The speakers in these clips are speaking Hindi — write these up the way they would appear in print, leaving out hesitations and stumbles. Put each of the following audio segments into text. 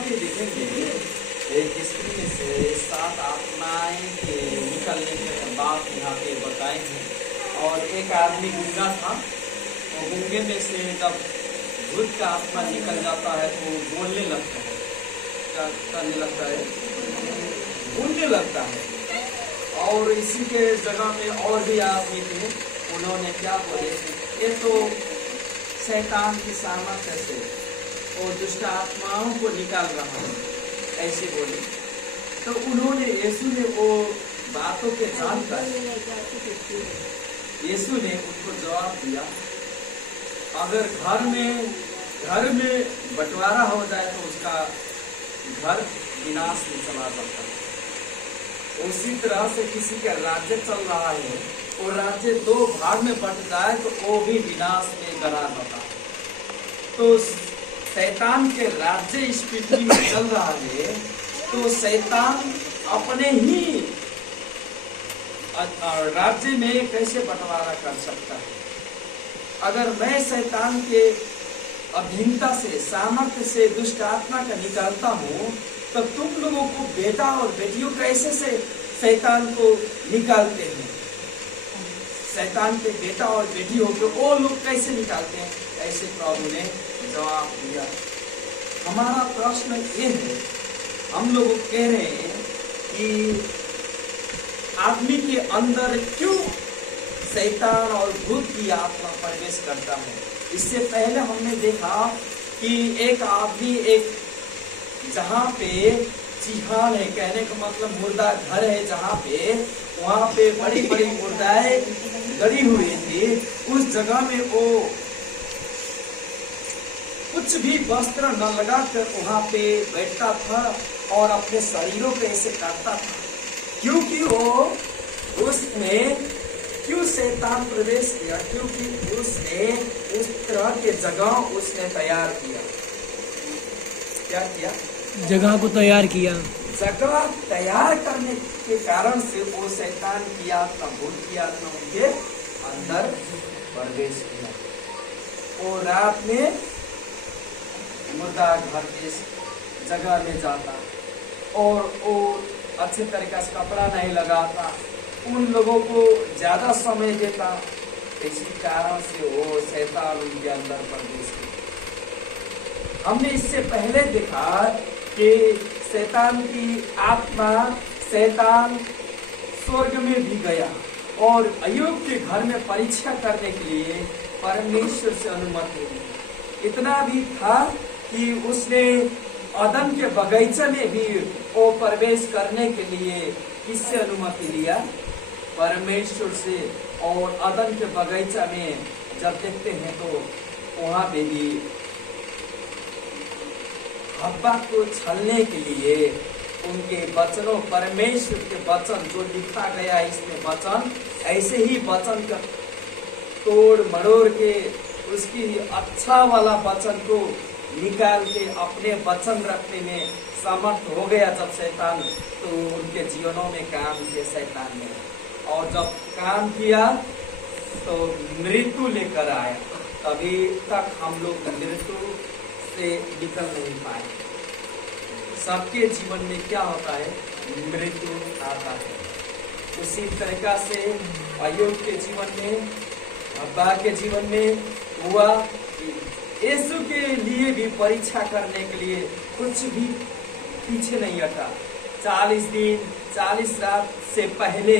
पे देखेंगे एक स्त्री में से 7 आत्माएं के निकलने के बाद यहाँ पे बताए हैं। और एक आदमी गूंगा था, और गूंगे में से जब भूत का आत्मा निकल जाता है तो वो बोलने लगता है। क्या करने लगता है? बोलने लगता है। और इसी के जगह में और भी आदमी थे, उन्होंने क्या बोले, ये तो शैतान की सामर्थ्य से और दुष्ट आत्माओं को निकाल रहा है, ऐसे बोले। तो उन्होंने यीशु ने वो बातों के जानकर यीशु ने उनको जवाब दिया, अगर घर में बंटवारा हो जाए तो उसका घर विनाश में चला जाता है। उसी तरह से किसी का राज्य चल रहा है, वो राज्य 2 भाग में बंट जाए तो वो भी विनाश में गड़ा जाता है। तो शैतान के राज्य इस पृथ्वी में चल रहा है, तो शैतान अपने ही राज्य में कैसे बंटवारा कर सकता है? अगर मैं शैतान के अधीनता से, सामर्थ्य से दुष्ट आत्मा का निकालता हूँ, तो तुम लोगों को बेटा और बेटियों कैसे से शैतान को निकालते हैं? शैतान के बेटा और बेटी होकर वो लोग कैसे निकालते हैं? ऐसे प्रभु ने जवाब दिया। हमारा प्रश्न ये है, हम लोग कह रहे हैं कि आदमी के अंदर क्यों शैतान और भूत की आत्मा प्रवेश करता है? इससे पहले हमने देखा कि एक आदमी, एक जहाँ पे चिहान है, कहने का मतलब मुर्दा घर है, जहाँ पे वहाँ पे बड़ी बड़ी मुर्दाएं गड़ी हुई थी, उस जगह में वो कुछ भी वस्त्र न लगाकर वहाँ पे बैठता था और अपने शरीरों पे ऐसे काटता था, क्योंकि वो उसमें क्यों शैतान प्रवेश किया? क्योंकि उसने उस तरह के जगह उसने तैयार किया। क्या किया? जगह को तैयार किया। जगह तैयार करने के कारण से वो शैतान की आत्मा, भूत की आत्मा उनके अंदर प्रवेश किया। वो रात में मुर्दा घर के जगह में जाता और वो अच्छे तरीके से कपड़ा नहीं लगाता, उन लोगों को ज्यादा समय देता, इसी कारण से वो शैतान उनके अंदर प्रवेश किया। हमने इससे पहले देखा कि शैतान की आत्मा, शैतान स्वर्ग में भी गया और अय्यूब के घर में परीक्षा करने के लिए परमेश्वर से अनुमति ली। इतना भी था कि उसने अदन के बगीचे में भी वो प्रवेश करने के लिए किससे अनुमति लिया? परमेश्वर से। और अदन के बगीचा में जब देखते हैं तो वहां पे भी हव्वा को छलने के लिए उनके वचनों, परमेश्वर के वचन जो लिखा गया इसमें वचन, ऐसे ही वचन का तोड़ मरोड़ के उसकी अच्छा वाला वचन को निकाल के अपने वचन रखने में समर्थ हो गया जब शैतान, तो उनके जीवनों में काम किया शैतान ने। और जब काम किया तो मृत्यु लेकर आया। अभी तक हम लोग मृत्यु से निकल नहीं पाए। सबके जीवन में क्या होता है? मृत्यु आता है। उसी तरीका से अय्यूब के जीवन में, हव्वा के जीवन में हुआ। यीशु के लिए भी परीक्षा करने के लिए कुछ भी पीछे नहीं हटा। 40 दिन 40 रात से पहले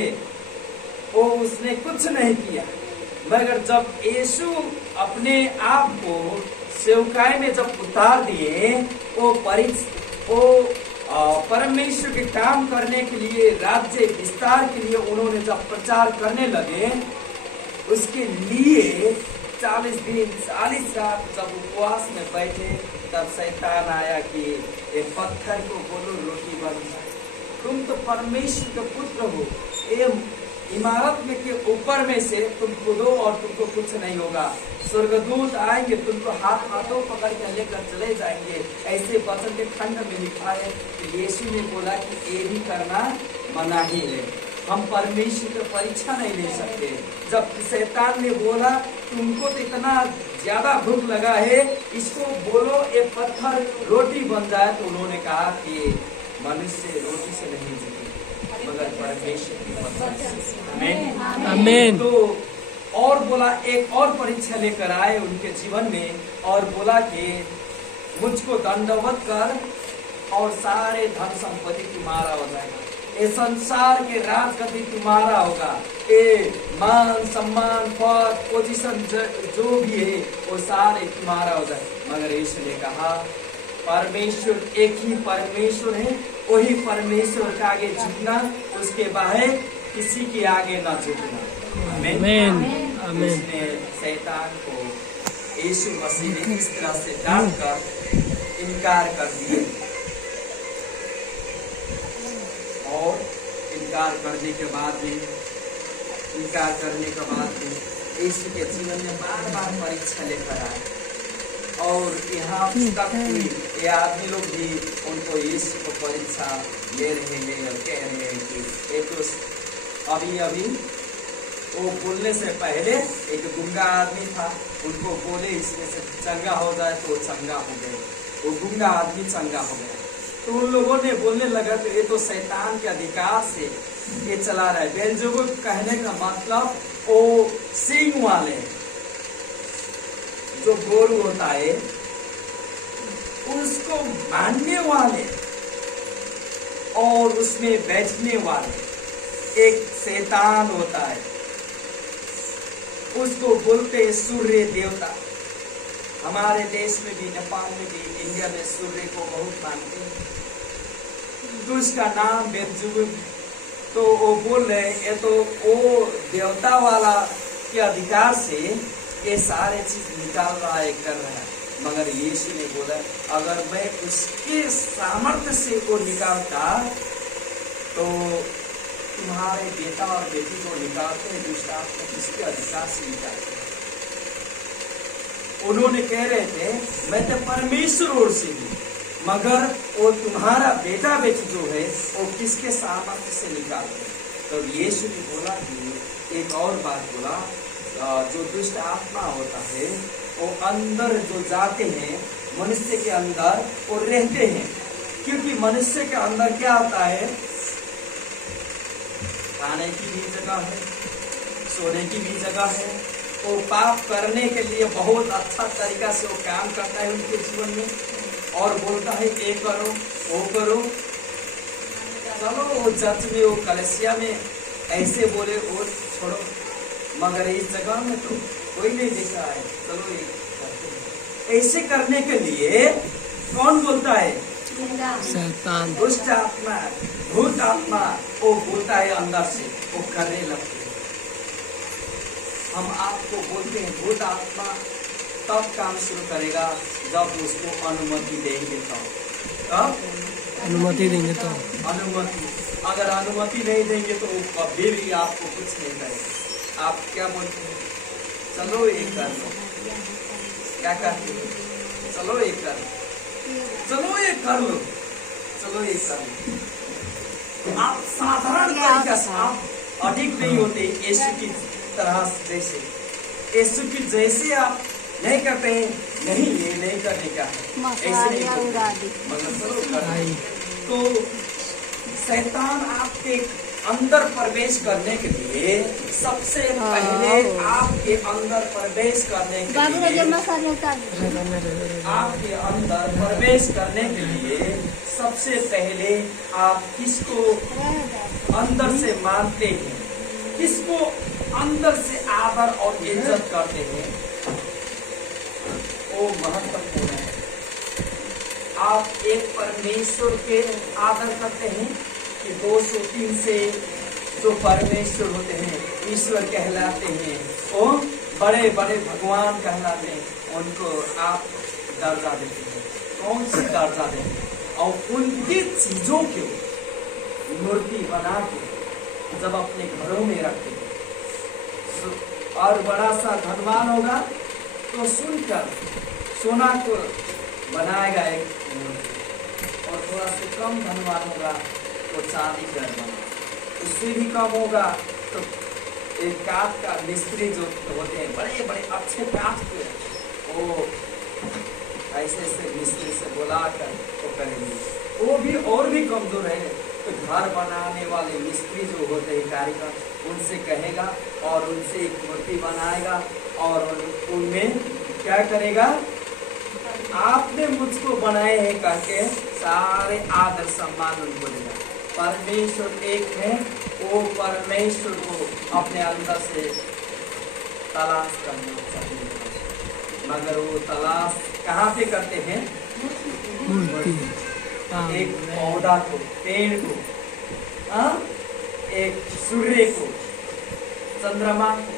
वो उसने कुछ नहीं किया, मगर जब यीशु अपने आप को सेवकाई में जब उतार दिए, वो परमेश्वर के काम करने के लिए, राज्य विस्तार के लिए उन्होंने जब प्रचार करने लगे, उसके लिए 40 दिन 40 रात जब उपवास में बैठे, तब शैतान आया कि ये पत्थर को बोलो रोटी बन जाए। तुम तो परमेश्वर के पुत्र हो, ये इमारत में के ऊपर में से तुम कूदो और तुमको कुछ नहीं होगा। स्वर्गदूत आएंगे, तुमको हाथों पकड़ कर लेकर चले जाएंगे। ऐसे वचन के खंड में लिखा है कि यीशु ने बोला कि ये भी करना मना ही है। हम परमेश्वर की परीक्षा नहीं ले सकते। जब शैतान ने बोला तुमको तो इतना ज्यादा भूख लगा है इसको बोलो ये पत्थर रोटी बन जाए, तो उन्होंने कहा कि मनुष्य रोटी से नहीं जीते मगर परमेश्वर की वचन से। आमीन। आमीन। तो और बोला, एक और परीक्षा लेकर आए उनके जीवन में और बोला कि मुझको दंडवत कर और सारे धन संपत्ति तुम्हारा हो जाएगा, ये संसार के राजगद्दी तुम्हारा होगा, ये मान सम्मान पद पोजीशन जो भी है वो सारे तुम्हारा हो जाए। मगर यीशु ने कहा परमेश्वर एक ही परमेश्वर है, वही परमेश्वर के आगे झुकना, उसके बाहर किसी के आगे ना झुकना। आमीन। आमीन। उसने शैतान को यीशु मसीह ने इस तरह से डांट कर इनकार कर दिया और इनकार करने के बाद में यीशु के जीवन में बार बार परीक्षा लेकर आए और यहाँ तक कि ये आदमी लोग भी उनको यीशु को परीक्षा ले रहे हैं और कह रहे हैं कि ये तो अभी वो बोलने से पहले एक गुंगा आदमी था, उनको बोले इसमें से चंगा हो जाए तो चंगा हो गए, वो गुंगा आदमी चंगा हो गया। तो उन लोगों ने बोलने लगा तो ये तो शैतान के अधिकार से ये चला रहा है। बेलज़ेबूल कहने का मतलब वो सींग वाले जो गोरू होता है उसको मानने वाले और उसमें बैठने वाले एक शैतान होता है, उसको बोलते हैं सूर्य देवता। हमारे देश में भी, नेपाल में भी, इंडिया में सूर्य को बहुत मानते हैं। तो उसका नाम बेलज़ेबूल। तो वो बोल रहे हैं ये तो वो देवता वाला के अधिकार से ये सारे चीज निकाल रहा है, कर रहा है। मगर यीशु ने बोला अगर मैं उसके सामर्थ्य से वो निकालता तो तुम्हारे बेटा और बेटी को निकालते हैं दुष्ट आत्मा किसके अधिकार से निकालते हैं। उन्होंने कह रहे थे मैं तो परमेश्वर ओर से हूँ, मगर वो तुम्हारा बेटा बेटी जो है वो किसके सामर्थ्य से निकालते हैं। तो यीशु ने बोला कि एक और बात बोला, जो दुष्ट आत्मा होता है वो अंदर जो जाते हैं मनुष्य के अंदर वो रहते हैं, क्योंकि मनुष्य के अंदर क्या होता है, खाने की भी जगह है, सोने की भी जगह है। वो पाप करने के लिए बहुत अच्छा तरीका से वो काम करता है उनके जीवन में और बोलता है ये करो वो करो। चलो वो चर्च में वो कलेसिया में ऐसे बोले वो छोड़ो, मगर इस जगह में तो कोई नहीं दिख रहा है, चलो ये करते हैं। ऐसे करने के लिए कौन बोलता है? शैतान। दुष्ट आत्मा, भूत आत्मा वो बोलता है अंदर से, वो करने लगते हैं। हम आपको बोलते हैं भूत आत्मा तब काम शुरू करेगा जब उसको अनुमति देंगे तब। अनुमति देंगे तो। अनुमति, अगर अनुमति नहीं देंगे तो वो कभी भी आपको कुछ नहीं करेगा। आप क्या बोलते हैं? चलो ये कर लो, क्या कहते हैं? चलो ये कर लो, चलो ये कर लो, चलो ये कर लो। आप साधारण तरीका से, आप अधिक नहीं होते यीशु की तरह जैसे, यीशु की जैसे आप नहीं करते हैं, नहीं ये नहीं करने का है, ऐसे नहीं करते, मतलब चलो कर। तो शैतान आपके अंदर प्रवेश करने के लिए सबसे पहले आपके अंदर प्रवेश करने के लिए आपके अंदर प्रवेश करने के लिए सबसे पहले आप किसको अंदर से मानते हैं, किसको अंदर से आदर और इज्जत करते हैं, वो महत्वपूर्ण है। आप एक परमेश्वर के आदर करते हैं कि 203 से जो परमेश्वर होते हैं, ईश्वर कहलाते हैं, वो बड़े बड़े भगवान कहलाते हैं, उनको आप दर्जा देते हैं। कौन सी दर्जा देते हैं? और उनकी चीजों के मूर्ति बना के जब अपने घरों में रखते हैं, और बड़ा सा धनवान होगा तो सुनकर सोना को बनाएगा एक मूर्ति, और थोड़ा से कम धनवान होगा तो चांदी का बना, उससे भी कम होगा तो एक काठ का मिस्त्री जो होते हैं, बड़े बड़े अच्छे काठ के वो ऐसे ऐसे मिस्त्री से बुलाकर वो करेंगे। वो भी और भी कमजोर है, तो घर बनाने वाले मिस्त्री जो होते हैं कारीगर, उनसे कहेगा और उनसे एक मूर्ति बनाएगा और उनमें क्या करेगा, आपने मुझको बनाए हैं करके सारे आदर सम्मान उनको देगा। परमेश्वर एक है, वो परमेश्वर को अपने अंदर से तलाश करना चाहिए, मगर वो तलाश कहाँ पे करते हैं? मूर्ति। एक पौधा को, पेड़ को, एक सूर्य को, चंद्रमा को,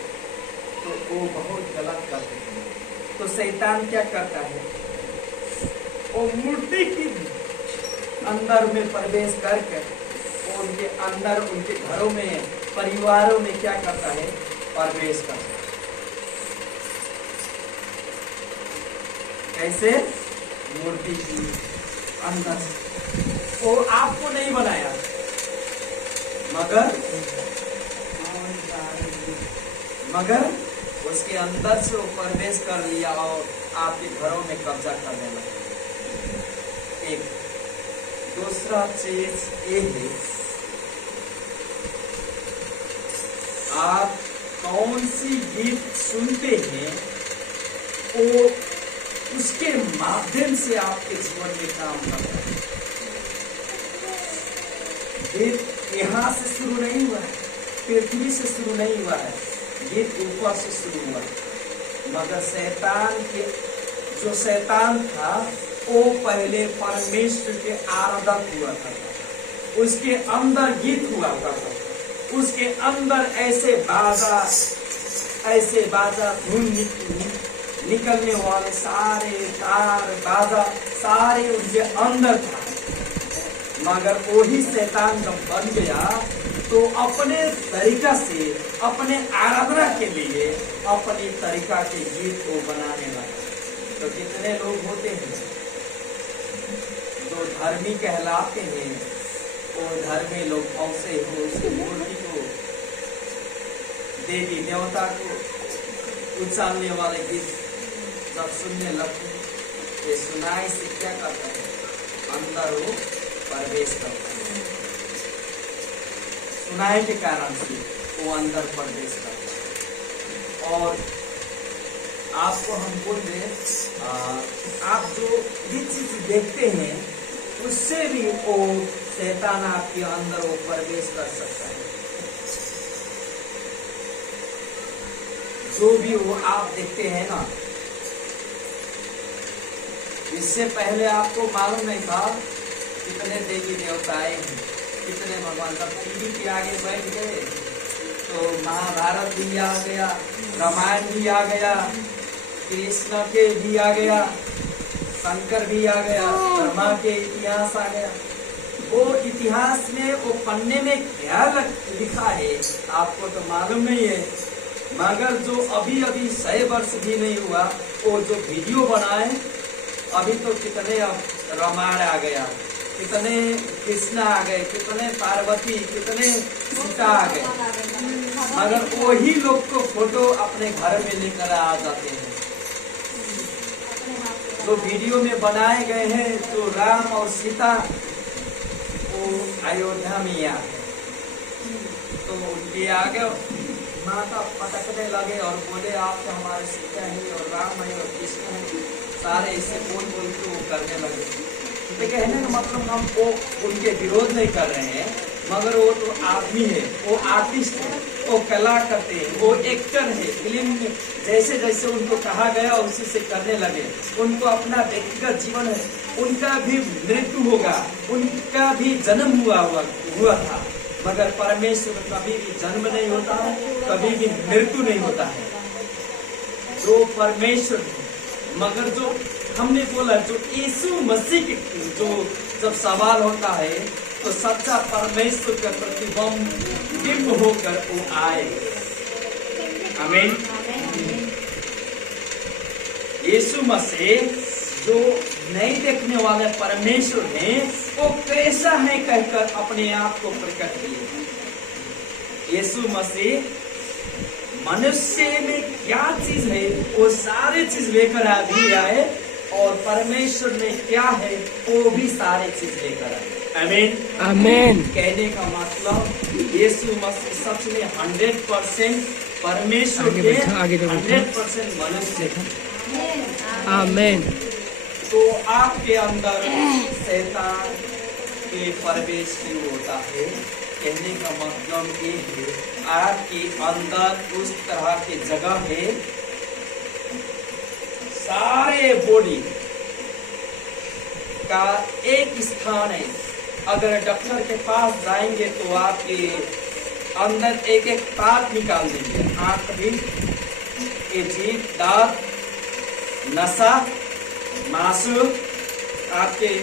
तो वो बहुत गलत करते हैं। तो शैतान क्या करता है, वो मूर्ति की अंदर में प्रवेश करके उनके अंदर, उनके घरों में, परिवारों में क्या करता है, प्रवेश करता है। कैसे? मूर्ति की अंदर। वो आपको नहीं बनाया, मगर उसके अंदर से वो प्रवेश कर लिया और आपके घरों में कब्जा करने लगा। एक दूसरा चीज ये है, आप कौन सी गीत सुनते हैं, वो उसके माध्यम से आपके जीवन में काम करता है। गीत यहाँ से शुरू नहीं हुआ है, पृथ्वी से शुरू नहीं हुआ है, गीत ऊपर से शुरू हुआ है। मगर जो शैतान था, वो पहले परमेश्वर के आराधक हुआ करता, उसके अंदर गीत हुआ करता, उसके अंदर ऐसे बाजा धुन निकलने वाले सारे तार बाजा सारे उनके अंदर था। मगर वही शैतान जब बन गया तो अपने तरीका से, अपने आराधना के लिए अपने तरीका के गीत को बनाने लगा। तो कितने लोग होते हैं जो धर्मी कहलाते हैं, वो धर्मी लोग फंसे हो उस मूर्ति को, देवी देवता को उछालने वाले गीत जब सुनने लगते हैं, ये सुनाई से क्या करता है, अंदर वो प्रवेश करता है। सुनाई के कारण से वो अंदर प्रवेश करता है। और आपको हम बोल रहे, आप जो ये चीज देखते हैं उससे भी वो शैतान आपके अंदर वो प्रवेश कर सकता है। जो भी वो आप देखते हैं ना, इससे पहले आपको मालूम नहीं था कितने देवी देवताएं हैं, कितने भगवान। तब टीवी के आगे बैठ गए तो महाभारत भी आ गया, रामायण भी आ गया, कृष्ण के भी आ गया, शंकर भी आ गया, ब्रह्मा के इतिहास आ गया। वो इतिहास में वो पन्ने में क्या लिखा है आपको तो मालूम नहीं है। मगर जो अभी 100 वर्ष भी नहीं हुआ, वो जो वीडियो बनाए, अभी तो कितने अब रामायण आ गया, कितने कृष्ण आ गए, कितने पार्वती, कितने सीता आ गए। मगर वही लोग को फोटो अपने घर में लेकर आ जाते हैं। जो वीडियो में बनाए गए हैं, तो राम और सीता वो अयोध्या में आ गए, तो उनके आगे माता पटकने लगे और बोले आप तो हमारे सीता है और राम है और कृष्ण है, सारे ऐसे बोल के वो करने लगे। तो कहने का मतलब हम वो उनके विरोध नहीं कर रहे हैं, मगर वो तो आदमी है, वो आर्टिस्ट है, वो कला करते हैं, वो एक्टर है। फिल्म में जैसे जैसे उनको कहा गया उसी से करने लगे। उनको अपना व्यक्तिगत जीवन है, उनका भी मृत्यु होगा, उनका भी जन्म हुआ था। मगर परमेश्वर का कभी भी जन्म नहीं होता है, कभी भी मृत्यु नहीं होता है। जो परमेश्वर है, मगर जो हमने बोला जो यीशु मसीह के जो जब सवाल होता है, तो सच्चा परमेश्वर का प्रतिबिंब होकर वो आए। आमीन। यीशु मसीह जो नहीं देखने वाले परमेश्वर हैं, वो कैसा है कहकर अपने आप को प्रकट किए। यीशु मसीह मनुष्य में क्या चीज है, वो सारी चीज लेकर भी आए और परमेश्वर में क्या है वो भी सारे चीज लेकर आए। आमीन। आमीन। कहने का मतलब यीशु मसीह सच में 100% परमेश्वर आगे के बढ़ो, आगे बढ़ो। 100% मनुष्य थे। आमीन। तो आपके अंदर शैतान के प्रवेश क्यों होता है? कहने का मतलब ये है आपके अंदर उस तरह की जगह है, सारे बॉडी का एक स्थान है। अगर डॉक्टर के पास जाएंगे तो आपके अंदर एक एक पार्ट निकाल देंगे। आंख भी, ये जीभ, दांत, नसा, मांसू, आपके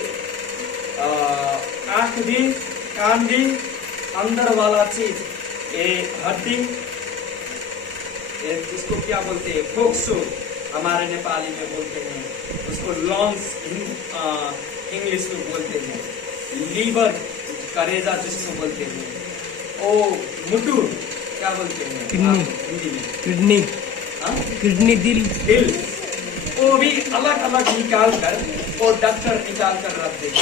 आंख भी, कान भी, अंदर वाला चीज, ये हड्डी, इसको क्या बोलते हैं, फोक्सो हमारे नेपाली में बोलते हैं, उसको लॉन्स इंग्लिश में बोलते हैं, लीवर करेजा जिसको बोलते हैं, ओ मुटु क्या बोलते हैं किडनी, हिंदी में, किडनी, किडनी, दिल, वो भी अलग अलग निकाल कर और डॉक्टर निकाल कर रख देते।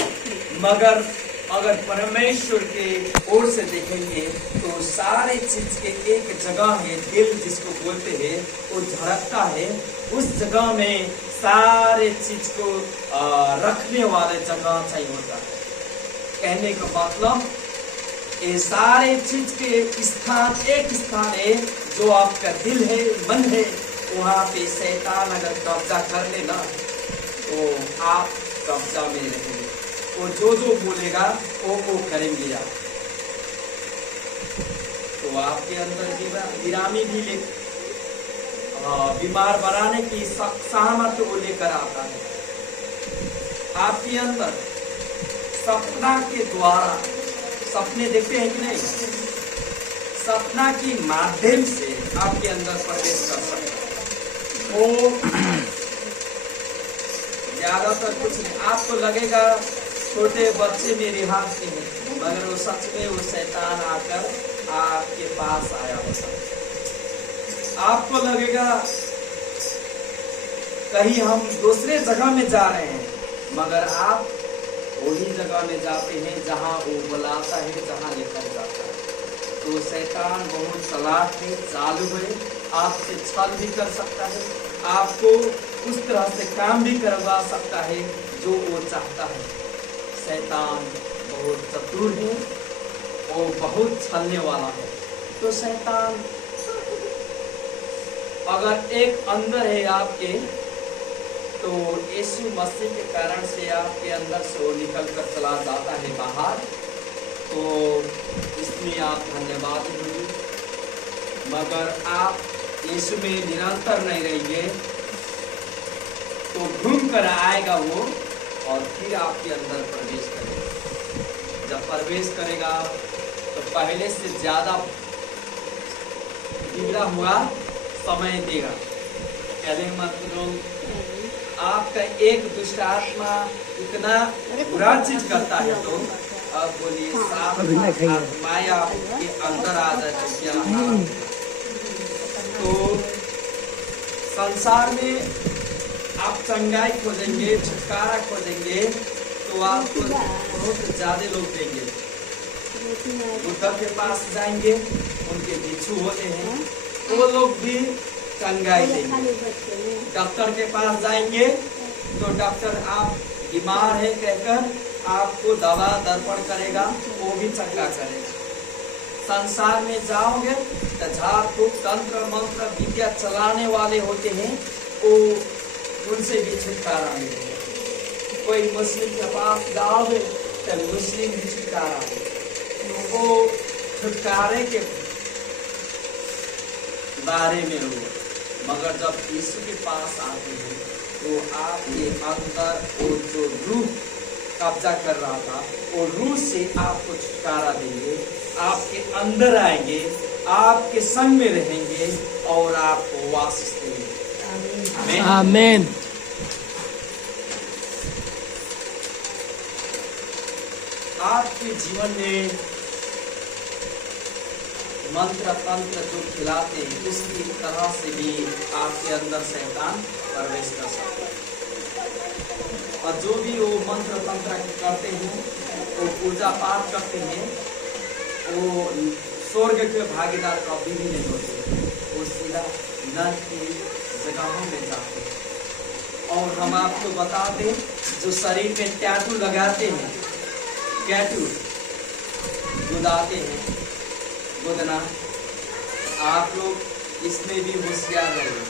मगर अगर परमेश्वर के ओर से देखेंगे तो सारे चीज के एक जगह है, दिल जिसको बोलते हैं, वो धड़कता है। उस जगह में सारे चीज को रखने वाले जगह चाहिए होता है। कहने का मतलब ये सारे चीज के स्थान एक स्थान है जो आपका दिल है, मन है। वहाँ पे शैतान अगर कब्जा कर लेना तो आप कब्जा में रहेंगे और जो बोलेगा वो करेंगे आप। तो आपके अंदर विरामी भी ले बीमार बनाने की सहमत वो लेकर आता है। आपके अंदर सपना के द्वारा, सपने देखते हैं कि नहीं, सपना के माध्यम से आपके अंदर प्रवेश कर सकता है। वो ज्यादातर कुछ नहीं, आपको लगेगा छोटे बच्चे मेरे हाथ से हैं, मगर वो सच में वो शैतान आकर आपके पास आया होता है। आपको लगेगा कहीं हम दूसरे जगह में जा रहे हैं, मगर आप वही जगह में जाते हैं जहां वो बुलाता है, जहां लेकर जाता है। तो शैतान बहुत चालाक है, चालू है, आपसे छल भी कर सकता है, आपको उस तरह से काम भी करवा सकता है जो वो चाहता है। शैतान बहुत चतुर है, वो बहुत छलने वाला है। तो शैतान अगर एक अंदर है आपके, तो यीशु मसीह के कारण से आपके अंदर से वो निकल कर चला जाता है बाहर, तो इसमें आप धन्यवाद होंगे। मगर आप यीशु में निरंतर नहीं रहेंगे तो घूम कर आएगा वो और फिर आपके अंदर प्रवेश करेगा। जब प्रवेश करेगा तो पहले से ज्यादा बिगड़ा हुआ समय देगा। कहने मतलब आपका एक दुष्ट आत्मा इतना बुरा चीज करता है तो आप बोलिए साफ माया के अंदर आ जाए तो क्या हालत है। तो संसार में आप चंगाई खोजेंगे, छुटकारा खोजेंगे तो आपको बहुत ज्यादा लोग देंगे। बुद्ध के पास जाएंगे, उनके भिक्षु होते हैं, वो लोग भी चंगाई देंगे। डॉक्टर के पास जाएंगे तो डॉक्टर आप बीमार है कहकर आपको दवा दर्पण करेगा, वो भी चंगा करेगा। संसार में जाओगे तो झाड़ फूक तंत्र मंत्र विद्या चलाने वाले होते हैं, वो उनसे भी छुटकारा मिलेगा। कोई मुस्लिम के पास जाओगे तो मुस्लिम भी छुटकारा मिलेगा। वो छुटकारे के बारे में हो, मगर जब यीशु के पास आते हैं तो आपके अंदर वो जो रूह कब्जा कर रहा था, वो रूह से आपको छुटकारा देंगे, आपके अंदर आएंगे, आपके संग में रहेंगे और आपको वासिस देंगे। आमीन। आपके जीवन में मंत्र तंत्र जो खिलाते हैं उसकी तरह से भी आपके अंदर शैतान प्रवेश कर सकता है। और जो भी वो मंत्र तंत्र करते हैं, वो पूजा पाठ करते हैं, वो स्वर्ग के भागीदार कभी भी नहीं होते, वो सीधा नर्क की जगहों में जाते हैं। और हम आपको बता दें, जो शरीर में टैटू लगाते हैं, टैटू गुदाते हैं, गुदना, आप लोग इसमें भी होशियार रहिए।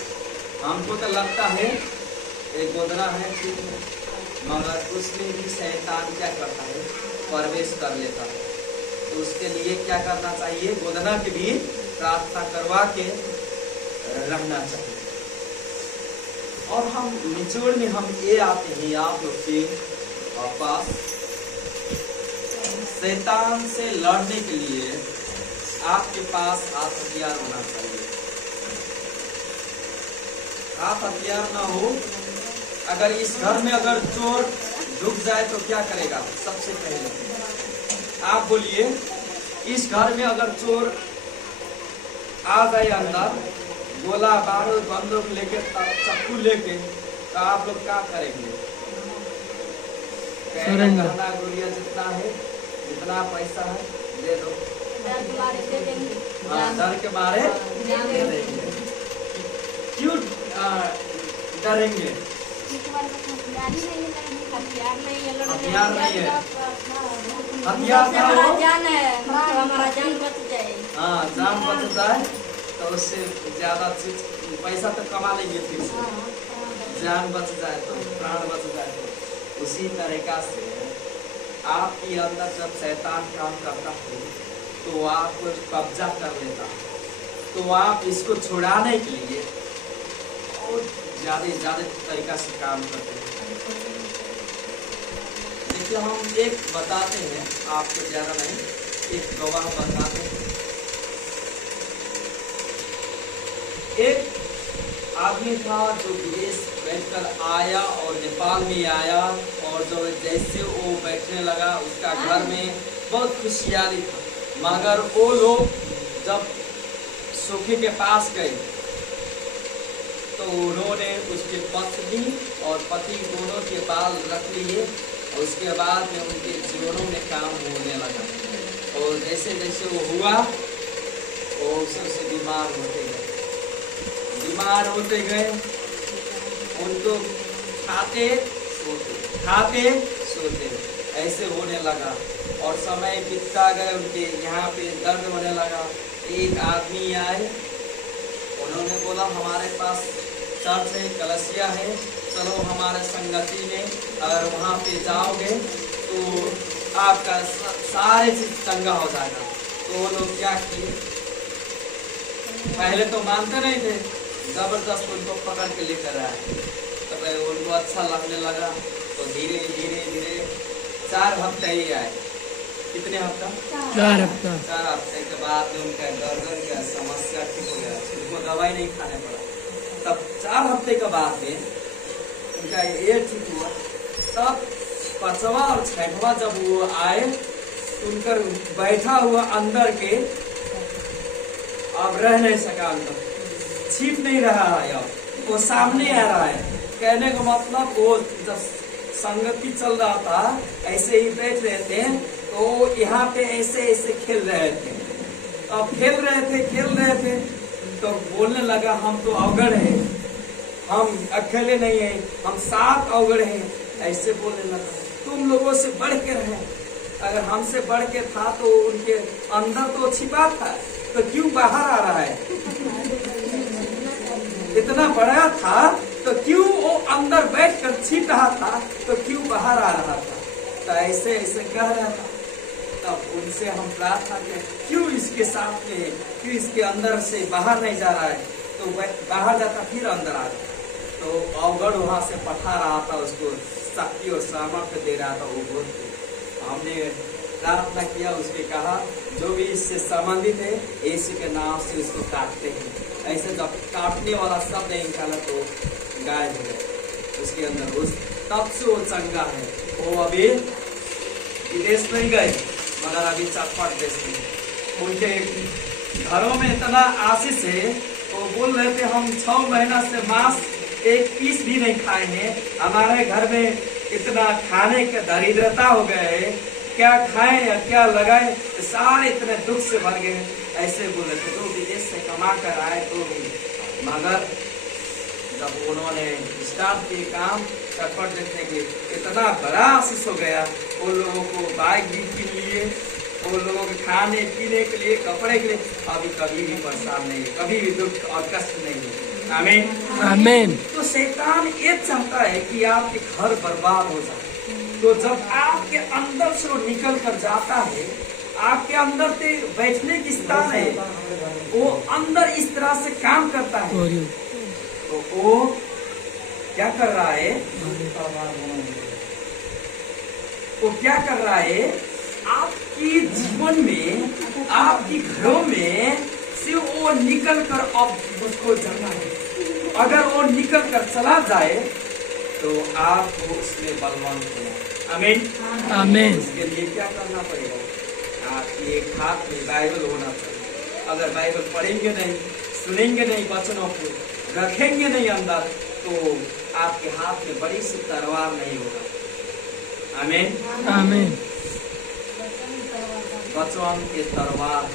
हमको तो लगता है एक गोदना है ठीक है, मगर उसमें भी शैतान क्या करता है, प्रवेश कर लेता है। तो उसके लिए क्या करना चाहिए, गोदना की भी प्रार्थना करवा के रहना चाहिए। और हम निचोड़ में हम ये आते हैं आप लोग के पास, शैतान से लड़ने के लिए आपके पास हाथ हथियार होना चाहिए। हाथ हथियार ना हो, अगर इस घर में अगर चोर ढुक जाए तो क्या करेगा? सबसे पहले आप बोलिए, इस घर में अगर चोर आ जाए अंदर, गोला बारूद बंदूक लेके चाकू लेके, तो आप लोग क्या करेंगे? गहना गुड़िया जितना है, जितना पैसा है दे दो, डर के मारे देंगे। क्यों डरेंगे? हथियार नहीं है, हथियार था वो, हमारा जान बच जाए। हाँ, जान बच जाए तो उससे ज्यादा चीज, पैसा तो कमा लेंगे, फिर से जान बच जाए तो, प्राण बच जाए तो। उसी तरीका से आपके अंदर जब शैतान काम करता है तो आपको कब्जा कर लेता है, तो आप इसको छुड़ाने के लिए और ज्यादा तरीका से काम करते हैं। देखिए, हम एक बताते हैं आपको, ज्यादा नहीं, एक गवाह बताते हैं। एक आदमी था जो विदेश बैठकर आया और नेपाल में आया, और जो जैसे वो बैठने लगा उसका घर में बहुत खुशहाली था। मगर वो लोग जब सूखे के पास गए तो उन्होंने उसके पत्नी और पति दोनों के बाल रख लिए, और उसके बाद में उनके जीवनों में काम होने लगा। और जैसे जैसे वो हुआ, वो सबसे बीमार होते गए, उनको खाते सोते ऐसे होने लगा, और समय बीतता गए, उनके यहाँ पे दर्द होने लगा। एक आदमी आए, उन्होंने बोला हमारे पास चर्च है, कलसिया है, चलो हमारे संगति में, अगर वहाँ पे जाओगे तो आपका सारे चीज चंगा हो जाएगा। तो वो लोग क्या किए, पहले तो मानते नहीं थे, जबरदस्त उनको पकड़ के लेकर आए। तो उनको अच्छा लगने लगा, तो धीरे धीरे 4 हफ्ते ही आए। कितने हफ्ता? 4 हफ्ता। 4 हफ्ते के बाद में उनका गर्दन का समस्या ठीक हो गया, उनको दवाई नहीं खाने पड़ा। तब 4 हफ्ते के बाद में उनका ये ठीक हुआ। तब 5वां और 6वां जब वो आए, उनकर बैठा हुआ अंदर के अब रह नहीं सका, अंदर छिप नहीं रहा है, अब वो सामने आ रहा है। कहने का मतलब, वो जब संगति चल रहा था, ऐसे ही बैठ रहे थे, तो यहाँ पे ऐसे खेल रहे थे। अब खेल रहे थे तो बोलने लगा, हम तो अवगढ़ हैं, हम अकेले नहीं हैं, हम 7 अवगढ़ हैं, ऐसे बोलने लगा। तुम लोगों से बढ़ के रहे, अगर हमसे बढ़ के था तो उनके अंदर तो छिपा था, तो क्यों बाहर आ रहा है? इतना बड़ा था तो क्यों वो अंदर बैठकर छिप रहा था, तो क्यों बाहर आ रहा था? तो ऐसे कह रहा था। तब उनसे हम प्रार्थना किए, क्यों इसके साथ में, क्यों इसके अंदर से बाहर नहीं जा रहा है? तो बाहर जाता फिर अंदर आ जाता। तो अवगढ़ वहां से पठा रहा था, उसको शक्ति और सामर्थ्य दे रहा था। वो बोलते हमने प्रार्थना किया, उसके कहा जो भी इससे संबंधित है यीशु के नाम से उसको काटते हैं। ऐसे जब काटने वाला शब्द निकाला तो गायब हो गया उसके अंदर। उस तब से वो चंगा है। वो अभी विदेश नहीं गए, मगर अभी चटपट देश में। उनके घरों में इतना आशीष है, वो बोल रहे थे हम 6 महीना से मांस एक पीस भी नहीं खाए हैं। हमारे घर में इतना खाने का दरिद्रता हो गए, क्या खाएं या क्या लगाएं, सारे इतने दुख से भर गए। ऐसे बोले थे तो विदेश से कमा कर आए तो भी, मगर जब उन्होंने स्टार्ट किए काम चटपट देखने के, इतना बड़ा आशीष हो गया। उन लोगों को बाइक भी किन लिए, उन लोगों के खाने पीने के लिए, कपड़े के लिए अभी कभी भी परेशान नहीं है, कभी भी दुख और कष्ट नहीं है। आमीन आमीन। तो शैतान ये चाहता है कि आपके घर बर्बाद हो जाए। तो जब आपके अंदर से वो निकल कर जाता है, आपके अंदर से बैठने की स्थान है, वो अंदर इस तरह से काम करता है, तो वो क्या कर रहा है, वो क्या कर रहा है, आपकी जीवन में, आपकी घरों में से वो निकल कर अब उसको जाना है। अगर वो निकल कर चला जाए तो आपको उसमें बलवान होना। आमीन आमीन। उसके लिए क्या करना पड़ेगा, आपकी एक हाथ में बाइबल होना चाहिए। अगर बाइबल पढ़ेंगे नहीं, सुनेंगे नहीं, वचनों को रखेंगे नहीं अंदर, तो आपके हाथ में बड़ी सी तलवार नहीं होगा। आमीन आमीन। वचन के तलवार,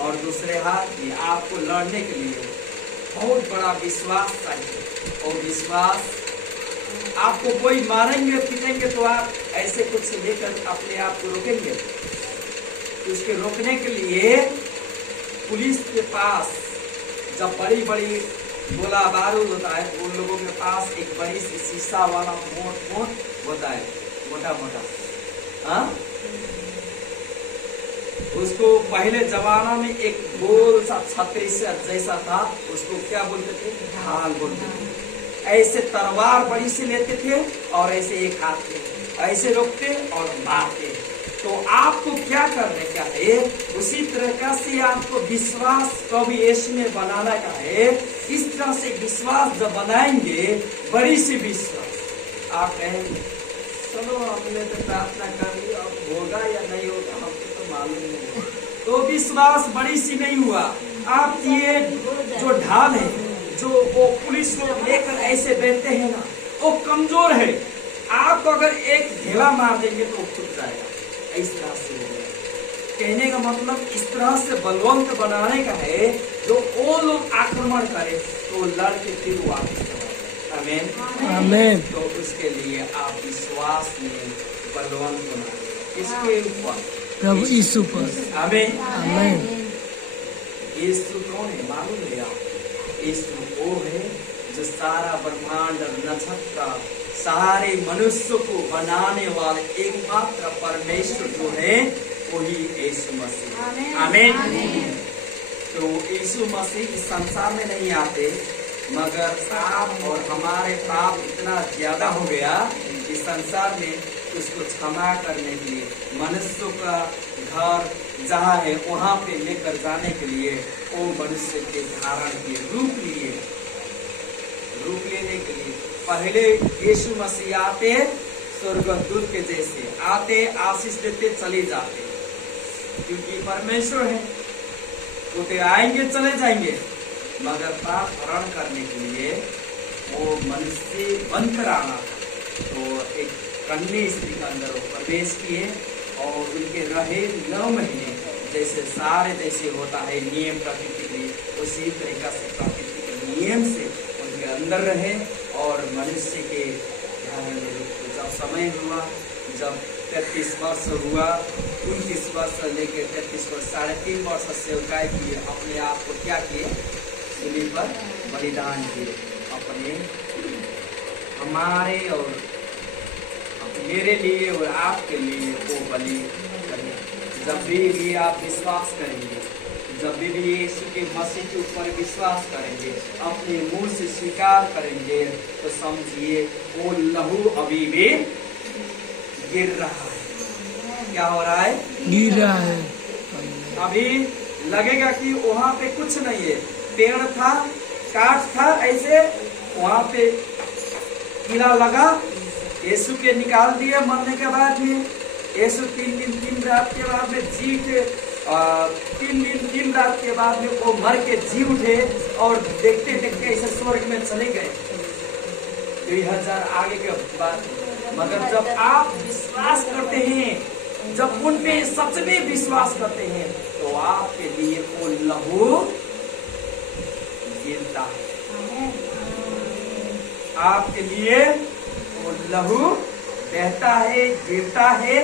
और दूसरे हाथ में आपको लड़ने के लिए बहुत बड़ा विश्वास चाहिए। और विश्वास, आपको कोई मारेंगे पीटेंगे तो आप ऐसे कुछ लेकर अपने आप को रोकेंगे। उसके रोकने के लिए पुलिस के पास जब बड़ी बड़ी गोला बारूद होता है, उन लोगों के पास एक बड़ी सी शीशा वाला मोट होता है, मोटा मोटा, हाँ, उसको पहले जमाना में एक गोल सा छतरी से जैसा था, उसको क्या बोलते थे, ढाल बोलते थे। ऐसे तलवार बड़ी से लेते थे और ऐसे एक हाथ में ऐसे रोकते और मारते। तो आपको क्या करने का है, उसी तरह से आपको विश्वास को भी इसमें बनाना का है। इस तरह से विश्वास जब बनाएंगे, बड़ी सी विश्वास, आप कहेंगे चलो हमने तो प्रार्थना कर ली, अब होगा या नहीं होगा हमको तो मालूम नहीं। तो विश्वास बड़ी सी नहीं हुआ। आप ये जो ढाल है, जो वो पुलिस को लेकर ऐसे बैठते हैं ना, वो कमजोर है। आप अगर एक ढेला मार देंगे तो खुद जाएगा। इस तरह से हो गया। कहने का मतलब इस तरह से बलवंत बनाने का है, जो वो लोग आक्रमण करे तो लड़के फिर वापस। आमीन आमीन। तो उसके लिए आप विश्वास में बलवंत होना, इसके ऊपर प्रभु यीशु पर। आमीन आमीन। यीशु कौन है मालूम है आप? यीशु वो है जो सारा ब्रह्मांड, नक्षत्र, सारे मनुष्य को बनाने वाले एकमात्र परमेश्वर जो है, वही यीशु मसीह। आमीन। तो यीशु मसीह इस संसार में नहीं आते, मगर आप और हमारे पाप इतना ज्यादा हो गया इस संसार में, उसको क्षमा करने के लिए मनुष्य का घर जहाँ है वहाँ पे लेकर जाने के लिए वो मनुष्य के धारण किए, रूप लेने के लिए। पहले यीशु मसीह आते स्वर्गदूत के जैसे आते, आशीष देते, चले जाते, क्योंकि परमेश्वर है, वो तो आएंगे चले जाएंगे, मगर पाप हरण करने के लिए वो मनुष्य बनकर आना था। तो एक कन्या स्त्री के अंदर वो प्रवेश किए और उनके रहे 9 महीने, जैसे सारे जैसे होता है नियम प्रकृति के, उसी तरीका से प्रकृति के नियम से उनके अंदर रहे और मनुष्य के ध्यान में। जब समय हुआ, जब 33 वर्ष हुआ, 29 वर्ष लेके 33 वर्ष, 3.5 वर्ष सेवकाई किए, अपने आप को क्या किए, सूली पर बलिदान किए, अपने हमारे और मेरे लिए और आपके लिए वो बलि करें। जब भी आप विश्वास करेंगे, जब भी यीशु के मसीह के ऊपर विश्वास करेंगे, अपने मुंह से स्वीकार करेंगे, तो समझिए वो लहू अभी भी गिर रहा है। क्या हो रहा है? गिर रहा है। अभी लगेगा कि वहाँ पे कुछ नहीं है, पेड़ था, काट था, ऐसे वहाँ पे कीड़ा लगा, यीशु के निकाल दिया मरने के बाद में। यीशु 3 दिन 3 रात के बाद में 3 दिन 3 रात के बाद में वो मर के जी उठे और देखते देखते ऐसे स्वर्ग में चले गए। 2000 आगे के बाद मगर जब आप विश्वास करते हैं, जब उन पे सच में विश्वास करते हैं, तो आपके लिए वो लहू गिरता है, आपके लिए वो लहू बहता है, गिरता है।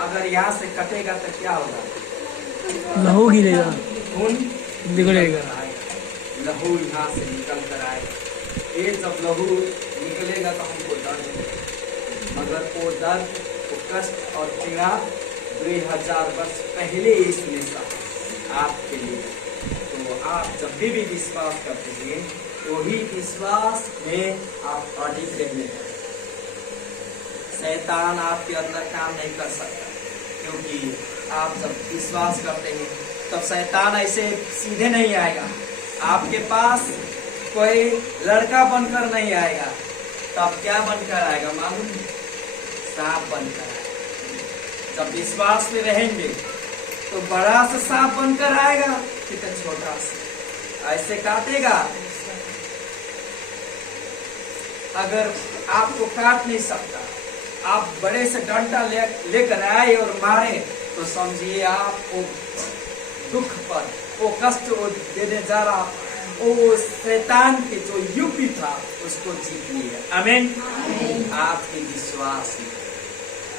अगर यहाँ से कटेगा तो क्या होगा? लहू गिरेगा, खून बिगड़ेगा। लहू यहाँ से निकल कर आएगा। ये जब लहू निकलेगा तो हमको दर्द होगा, मगर वो दर्द, वो कष्ट और पीड़ा 2000 वर्ष पहले इसने सहा आपके लिए। तो आप जब भी विश्वास करते हैं, वही विश्वास में आप अडिग रहने, शैतान आपके अंदर काम नहीं कर सकता, क्योंकि आप जब विश्वास करते हैं तब शैतान ऐसे सीधे नहीं आएगा आपके पास। कोई लड़का बनकर नहीं आएगा, तब क्या बनकर आएगा मालूम? सांप बनकर आएगा। जब विश्वास में रहेंगे तो बड़ा सा सांप बनकर आएगा, कितना छोटा सा ऐसे काटेगा। अगर आपको काट नहीं सकता, आप बड़े से डंडा लेकर आए और मारे, तो समझिए आप वो दुख पर, वो कष्ट वो देने जा रहा, वो शैतान के जो युग था उसको जीत लिए। आमीन। आपके विश्वास में,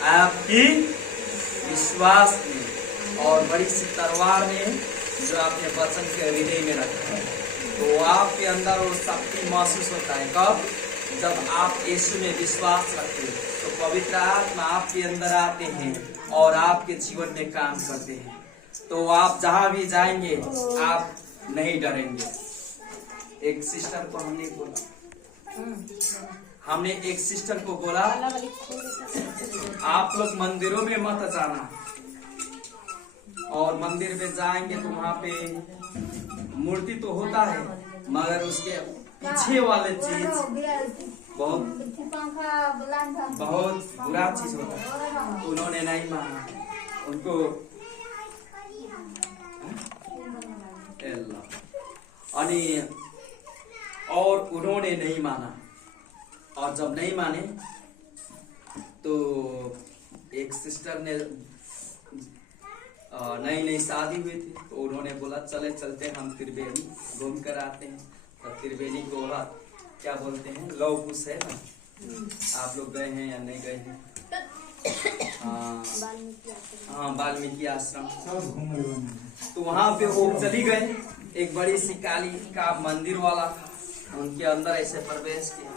आपकी विश्वास में और बड़ी सी तलवार ने जो आपने वचन के हृदय में रखा है, तो आपके अंदर वो शक्ति महसूस होता है। कब? जब आप यीशु में विश्वास रखते हैं, तो पवित्र आत्मा आपके अंदर आते हैं और आपके जीवन में काम करते हैं। तो आप जहां भी जाएंगे आप नहीं डरेंगे। एक सिस्टर को हमने एक सिस्टर को बोला, आप लोग मंदिरों में मत जाना, और मंदिर में जाएंगे तो वहां पे मूर्ति तो होता है, मगर उसके पीछे वाले चीज बहुत बुरा चीज होता है। उन्होंने नहीं माना, उनको और उन्होंने नहीं माना, और जब नहीं माने तो एक सिस्टर ने नई नई शादी हुई थी, तो उन्होंने बोला चलते हम त्रिवेणी घूम कर आते हैं। तो त्रिवेणी को क्या बोलते हैं, लव कुश है ना, आप लोग गए हैं या नहीं गए हैं? हाँ, वाल्मीकि आश्रम। तो वहां पे वो चली गए, एक बड़ी सी काली का मंदिर वाला था, उनके अंदर ऐसे प्रवेश किया,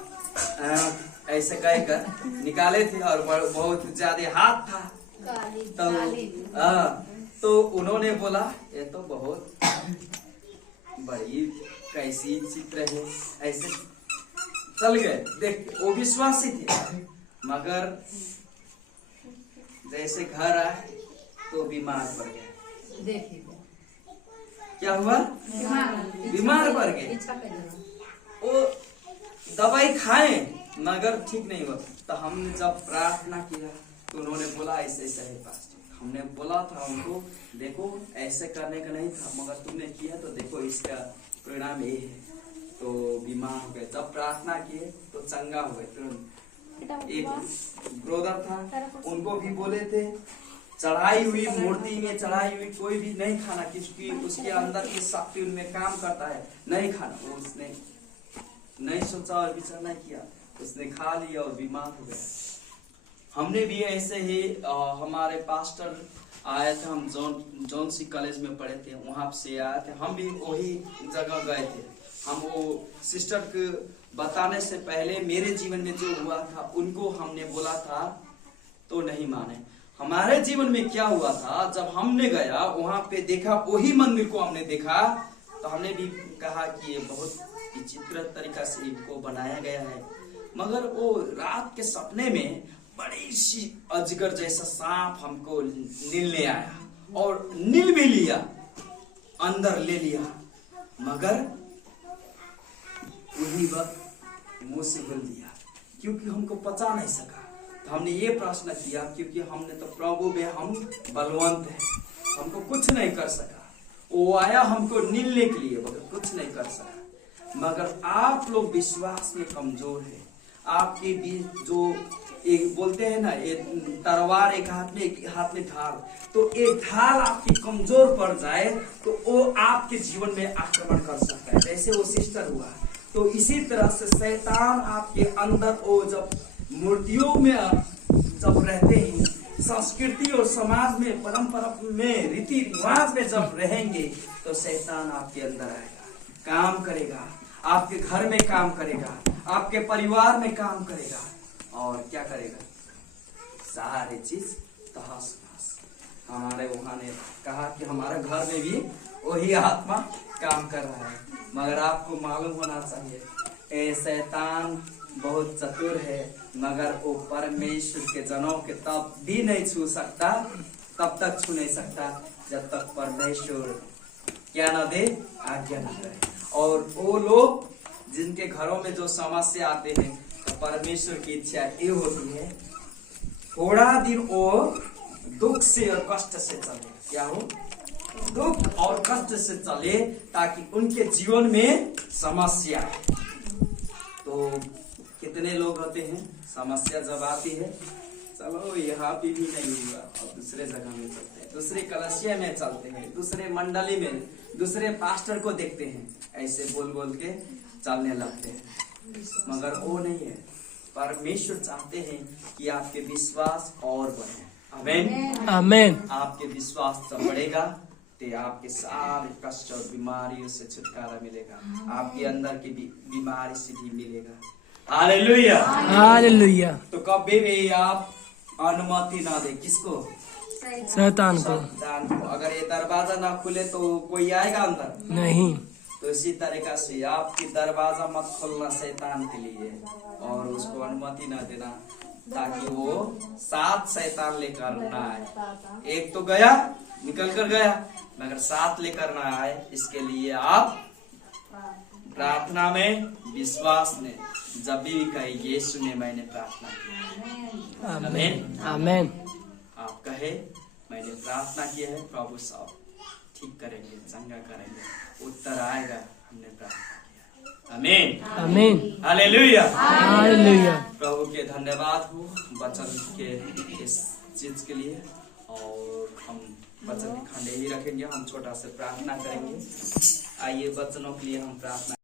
ऐसे कहकर निकाले थे, और बहुत ज्यादा हाथ था। तो उन्होंने बोला ये तो बहुत बड़ी कैसी चित्र है, ऐसे चल गए। देख, वो विश्वासी थे, मगर जैसे घर आए तो बीमार पड़ गए। देखिए क्या हुआ? बीमार पड़ गए। वो दवाई खाए मगर ठीक नहीं हुआ। तो हमने जब प्रार्थना किया तो उन्होंने बोला ऐसे ऐसा है पास्टर। हमने बोला था उनको, देखो ऐसे करने का नहीं था, मगर तुमने किया तो देखो इसका परिणाम ये है। तो बीमार हो गए। जब प्रार्थना किए तो चंगा हो गए तुरंत। एक ब्रदर था, उनको भी बोले थे चढ़ाई हुई मूर्ति में चढ़ाई हुई कोई भी नहीं खाना, क्योंकि उसके अंदर की शक्ति उनमें काम करता है, नहीं खाना। वो उसने नहीं सोचा और विचार नहीं किया, उसने खा लिया और बीमार हो गया। हमने भी ऐसे ही हमारे पास्टर आए थे, हम जॉन सी कॉलेज में पढ़े थे, वहां से आए थे, हम भी वही जगह गए थे। हम वो सिस्टर को बताने से पहले मेरे जीवन में जो हुआ था उनको हमने बोला था तो नहीं माने। हमारे जीवन में क्या हुआ था, जब हमने गया वहां पे देखा, वही मंदिर को हमने देखा, तो हमने भी कहा कि ये बहुत विचित्र तरीका से इनको बनाया गया है। मगर वो रात के सपने में बड़ी सी अजगर जैसा सांप हमको नीलने आया और नील भी लिया, अंदर ले लिया, मगर वही वक्त मुंह से बोल दिया, क्योंकि हमको पचा नहीं सका। तो हमने ये प्रश्न किया, क्योंकि हमने तो प्रभु में हम बलवंत हैं, हमको कुछ नहीं कर सका। वो आया हमको नीलने के लिए, मगर कुछ नहीं कर सका। मगर आप लोग विश्वास में कमजोर है, आपके बीच जो एक बोलते हैं ना, ये तलवार एक हाथ में ढाल, तो एक ढाल आपकी कमजोर पड़ जाए तो वो आपके जीवन में आक्रमण कर सकता है, जैसे वो सिस्टर हुआ। तो इसी तरह से शैतान आपके अंदर, वो जब मूर्तियों में जब रहते हैं, संस्कृति और समाज में, परंपरा में, रीति रिवाज में जब रहेंगे, तो शैतान आपके अंदर आएगा, काम करेगा, आपके घर में काम करेगा, आपके परिवार में काम करेगा, और क्या करेगा, सारे चीज तहस नहस। हमारे वहां ने कहा कि हमारे घर में भी वही आत्मा काम कर रहा है, मगर आपको मालूम होना चाहिए, ए शैतान बहुत चतुर है, मगर वो परमेश्वर के जनों के तब भी नहीं छू सकता, तब तक छू नहीं सकता जब तक परमेश्वर क्या न दे, आज्ञा न करे। और वो लोग जिनके घरों में जो समस्या आते हैं, तो परमेश्वर की इच्छा ये होती है थोड़ा दिन वो दुख से और कष्ट से चले। क्या हो? दुख और कष्ट से चले, ताकि उनके जीवन में समस्या। तो कितने लोग होते हैं, समस्या जब आती है, चलो यहाँ पे भी नहीं हुआ, और दूसरे जगह में चलते हैं, दूसरे कलसिया में चलते हैं, दूसरे मंडली में, दूसरे पास्टर को देखते हैं, ऐसे बोल बोल के चलने लगते हैं। मगर वो नहीं है, परमेश्वर चाहते हैं कि आपके विश्वास और बढ़े। आमीन आमीन। आपके विश्वास जब बढ़ेगा तो आपके सारे कष्ट और बीमारियों से छुटकारा मिलेगा, आपके अंदर की बीमारी से भी मिलेगा। Hallelujah hallelujah. तो कभी भी आप अनुमति ना दे, किसको? शैतान को। शैतान को। अगर ये दरवाजा ना खुले तो कोई आएगा अंदर? नहीं। तो इसी तरीका से आपकी दरवाजा मत खोलना शैतान के लिए, और उसको अनुमति ना देना, ताकि वो साथ शैतान लेकर ना आए। एक तो गया, निकल कर गया, मगर साथ लेकर ना आए, इसके लिए आप प्रार्थना में, विश्वास में जब भी कहे यीशु ने मैंने प्रार्थना की, आमीन आमीन। आप कहे मैंने प्रार्थना की है, प्रभु साहब ठीक करेंगे, चंगा करेंगे, उत्तर आएगा, हमने प्रार्थना किया। आमीन आमीन। Hallelujah hallelujah. प्रभु के धन्यवाद हो वचन के इस चीज के लिए, और हम वचन के खंडे ही रखेंगे, हम छोटा सा प्रार्थना करेंगे। आइए वचनों के लिए हम प्रार्थना